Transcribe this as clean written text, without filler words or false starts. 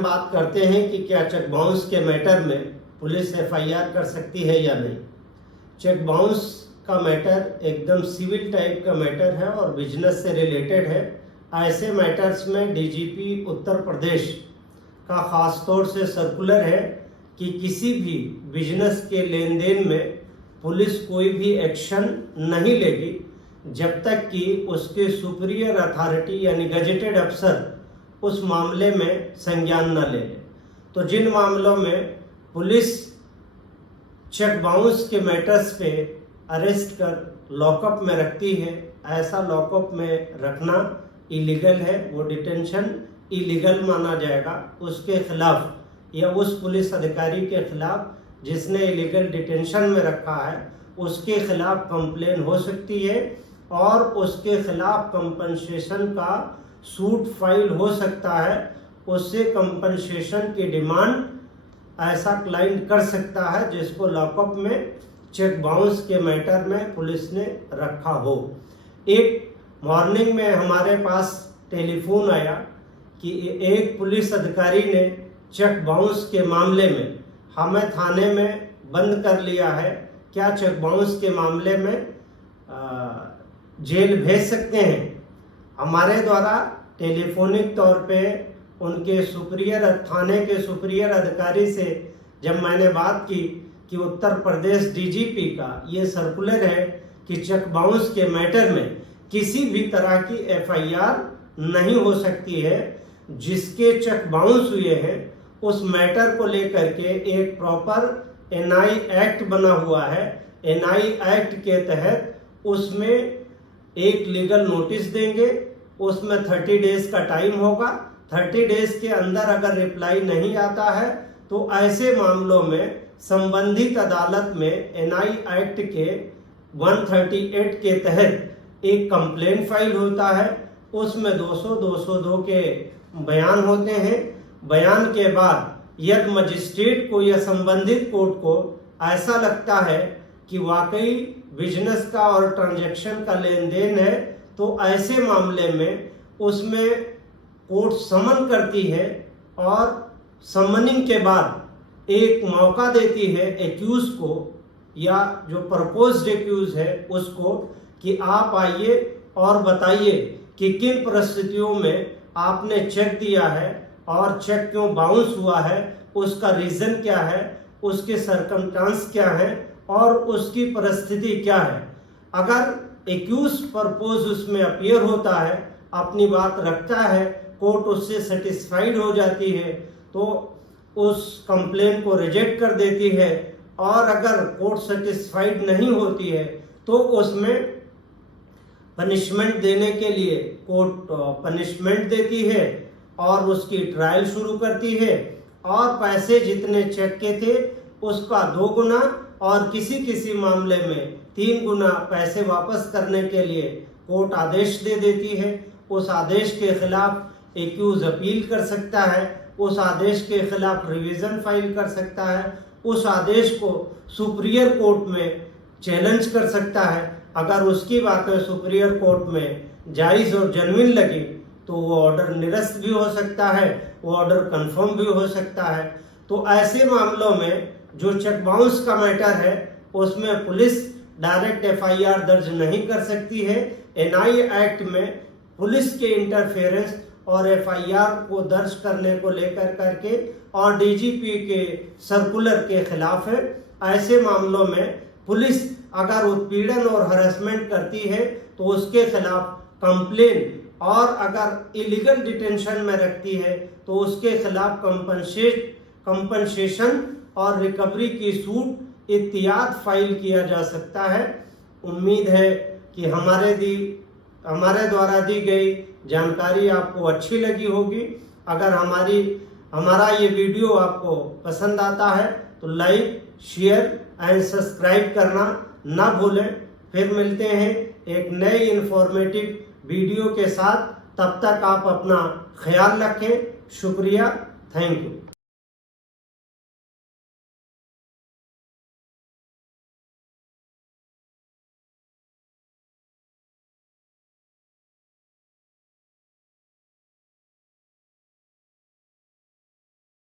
हम बात करते हैं कि क्या चेक बाउंस के मैटर में पुलिस एफआईआर कर सकती है या नहीं। चेक बाउंस का मैटर एकदम सिविल टाइप का मैटर है और बिजनेस से रिलेटेड है। ऐसे मैटर्स में डीजीपी उत्तर प्रदेश का ख़ास तौर से सर्कुलर है कि किसी भी बिजनेस के लेन देन में पुलिस कोई भी एक्शन नहीं लेगी जब तक कि उसके सुपीरियर अथॉरिटी यानी गजेटेड अफसर उस मामले में संज्ञान न ले ले। तो जिन मामलों में पुलिस चेक बाउंस के मैटर्स पे अरेस्ट कर लॉकअप में रखती है, ऐसा लॉकअप में रखना इलीगल है, वो डिटेंशन इलीगल माना जाएगा। उसके खिलाफ या उस पुलिस अधिकारी के खिलाफ जिसने इलीगल डिटेंशन में रखा है उसके खिलाफ कंप्लेन हो सकती है और उसके खिलाफ कंपनसेशन का सूट फाइल हो सकता है। उससे कंपनसेशन की डिमांड ऐसा क्लाइंट कर सकता है जिसको लॉकअप में चेक बाउंस के मैटर में पुलिस ने रखा हो। एक मॉर्निंग में हमारे पास टेलीफोन आया कि एक पुलिस अधिकारी ने चेक बाउंस के मामले में हमें थाने में बंद कर लिया है, क्या चेक बाउंस के मामले में जेल भेज सकते हैं। हमारे द्वारा टेलीफोनिक तौर पे उनके सुपीरियर थाने के सुपीरियर अधिकारी से जब मैंने बात की कि उत्तर प्रदेश डीजीपी का ये सर्कुलर है कि चेक बाउंस के मैटर में किसी भी तरह की एफआईआर नहीं हो सकती है, जिसके चेक बाउंस हुए हैं उस मैटर को लेकर के एक प्रॉपर एनआई एक्ट बना हुआ है। एनआई एक्ट के तहत उसमें एक लीगल नोटिस देंगे, उसमें 30 डेज का टाइम होगा। 30 डेज के अंदर अगर रिप्लाई नहीं आता है तो ऐसे मामलों में संबंधित अदालत में एनआई एक्ट के 138 के तहत एक कंप्लेंट फाइल होता है। उसमें 202 के बयान होते हैं। बयान के बाद यदि मजिस्ट्रेट को या संबंधित कोर्ट को ऐसा लगता है कि वाकई बिजनेस का और ट्रांजैक्शन का लेन देन है तो ऐसे मामले में उसमें कोर्ट समन करती है और समनिंग के बाद एक मौका देती है एक्यूज को या जो प्रपोज्ड एक्यूज है उसको कि आप आइए और बताइए कि किन परिस्थितियों में आपने चेक दिया है और चेक क्यों बाउंस हुआ है, उसका रीज़न क्या है, उसके सर्कमस्टांस क्या है और उसकी परिस्थिति क्या है। अगर एक्यूज परपोज उसमें अपीयर होता है, अपनी बात रखता है, कोर्ट उससे सेटिस्फाइड हो जाती है तो उस कंप्लेन को रिजेक्ट कर देती है और अगर कोर्ट सेटिस्फाइड नहीं होती है तो उसमें पनिशमेंट देने के लिए कोर्ट पनिशमेंट देती है और उसकी ट्रायल शुरू करती है और पैसे जितने चेक के थे उसका 2 गुना और किसी किसी मामले में 3 गुना पैसे वापस करने के लिए कोर्ट आदेश दे देती है। उस आदेश के खिलाफ एक्यूज अपील कर सकता है, उस आदेश के खिलाफ रिवीजन फाइल कर सकता है, उस आदेश को सुपीरियर कोर्ट में चैलेंज कर सकता है। अगर उसकी बातें सुपीरियर कोर्ट में जायज़ और जेन्युइन लगी तो वो ऑर्डर निरस्त भी हो सकता है, वो ऑर्डर कंफर्म भी हो सकता है। तो ऐसे मामलों में जो चेक बाउंस का मैटर है उसमें पुलिस डायरेक्ट एफआईआर दर्ज नहीं कर सकती है। एनआई एक्ट में पुलिस के इंटरफेरेंस और एफआईआर को दर्ज करने को लेकर करके और डीजीपी के सर्कुलर के खिलाफ है। ऐसे मामलों में पुलिस अगर उत्पीड़न और हरासमेंट करती है तो उसके खिलाफ कंप्लेन और अगर इलीगल डिटेंशन में रखती है तो उसके खिलाफ कंपनसेशन और रिकवरी की सूट इत्यादि फाइल किया जा सकता है। उम्मीद है कि हमारे द्वारा दी गई जानकारी आपको अच्छी लगी होगी। अगर हमारा ये वीडियो आपको पसंद आता है तो लाइक, शेयर एंड सब्सक्राइब करना ना भूलें। फिर मिलते हैं एक नए इंफॉर्मेटिव वीडियो के साथ। तब तक आप अपना ख्याल रखें। शुक्रिया, थैंक यू।